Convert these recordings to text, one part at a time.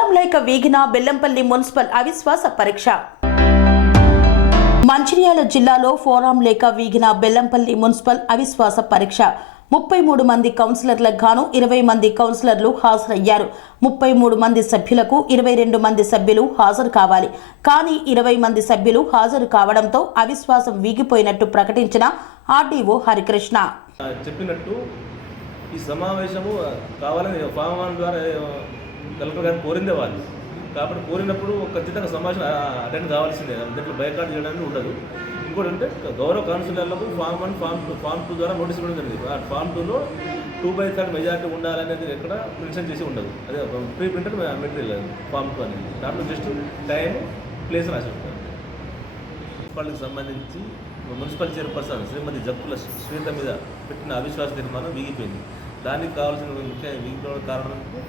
Forum లేక వీగిన Bellampalli municipal అవిశ్వాస పరీక్ష. మంచిర్యాల జిల్లాలో ఫోరం లేక వీగిన బెల్లంపల్లి మున్సిపల్ అవిశ్వాస పరీక్ష. ముప్పై మూడు మంది కౌన్సిలర్లకు గాను ఇరవై మంది కౌన్సిలర్లు హాజరయ్యారు. ముప్పై మూడు మంది సభ్యులకు ఇరవై రెండు మంది సభ్యులు హాజరు కావాలి. కానీ ఇరవై మంది సభ్యులు హాజరు కావడంతో అవిశ్వాసం వీగిపోయినట్టు ప్రకటించిన ఆర్డీఓ హరికృష్ణ. చెప్పినట్టు ఈ సమావేశము కావాలని ఫామ్ ద్వారా కలెక్టర్ గారు కోరిందే వాళ్ళు. కాబట్టి కోరినప్పుడు ఖచ్చితంగా సమావేశం అటెండ్ కావాల్సిందే. దీంట్లో బైకాట్ చేయడానికి ఉండదు. ఇంకోటి అంటే గౌరవ కౌన్సిలర్లకు form one form two form two ద్వారా నోటీస్ ఇవ్వడం జరిగింది. ఆ ఫామ్ టూలో టూ బై థర్డ్ మెజార్టీ ఉండాలనేది ఎక్కడ మెన్షన్ చేసి ఉండదు. అదే pre printed material form two అనేది. దాంట్లో జస్ట్ టైం ప్లేస్ రాసి ఉంటారు. మున్సిపాలిటీకి సంబంధించి మున్సిపల్ చైర్పర్సన్ శ్రీమతి జక్కుల శ్వేత మీద పెట్టిన అవిశ్వాస తీర్మానం వీగిపోయింది. దానికి కావాల్సిన ముఖ్య వీగిపోవడం కారణం అంటే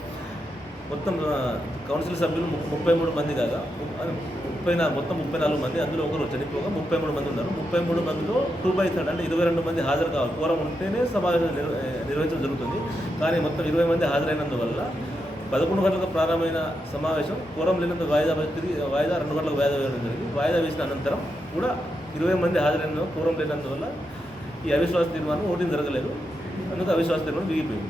మొత్తం కౌన్సిల్ సభ్యులు ము- ముప్పై మూడు మంది కాగా ముప్పై నాలుగు మొత్తం ముప్పై నాలుగు మంది అందులో ఒకరు చనిపోగా ముప్పై మూడు మంది ఉన్నారు. ముప్పై మూడు మందిలో టూ బై థర్డ్ అంటే ఇరవై రెండు మంది హాజరు కావాలి. కోరం ఉంటేనే సమావేశం నిర్వహించడం జరుగుతుంది. కానీ మొత్తం ఇరవై మంది హాజరైనందువల్ల పదకొండు గంటలకు ప్రారంభమైన సమావేశం పూర్వం లేనందుకు వాయిదా తిరిగి వాయిదా రెండు గంటలకు వాయిదా వేయడం జరిగింది. వాయిదా వేసిన అనంతరం కూడా ఇరవై మంది హాజరైన పూర్వం లేనందువల్ల ఈ అవిశ్వాస తీర్మానం ఓటింగ్ జరగలేదు. అందుకు అవిశ్వాస తీర్మానం దిగిపోయింది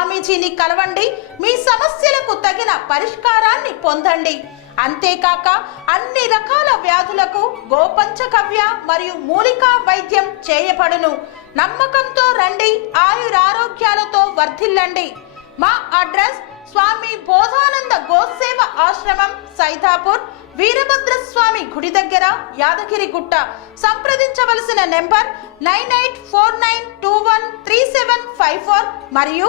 స్వామీజీని కలవండి. మీ సమస్యలకు తగిన పరిష్కారాన్ని పొందండి. అంతేకాక అన్ని రకాల వ్యాధులకు గోపంచకవ్య మరియు మూలికా వైద్యం చేయబడును. నమ్మకంతో రండి ఆయురారోగ్యాలతో వర్ధిల్లండి. మా అడ్రస్ స్వామి బోధానంద గోసేవ ఆశ్రమం సైతాపూర్ వీరభద్ర స్వామి గుడి దగ్గర యాదగిరి గుట్ట సంప్రదించవలసిన number nine eight four nine two one three seven five four మరియు